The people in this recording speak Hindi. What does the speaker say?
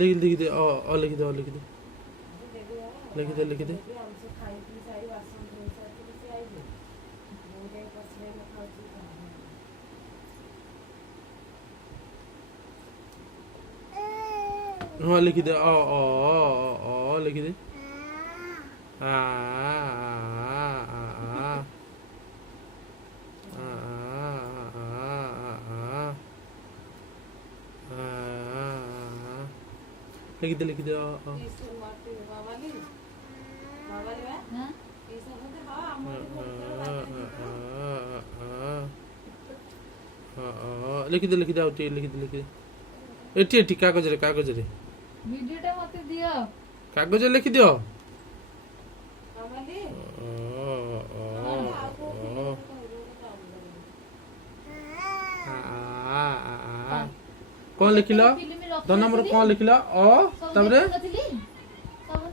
लिख दे लिख दे लिख दे लिख दे। हाँ लिख दे लिख दे। आ लिख दे लिख दे। लिख दे लिख दे लिख दे लिख दे। एटी एटी कागज रे वीडियोटा मते दियो कागज लिख दियो। कौन लिखिल 2 नंबर कौन लिखिल तबरे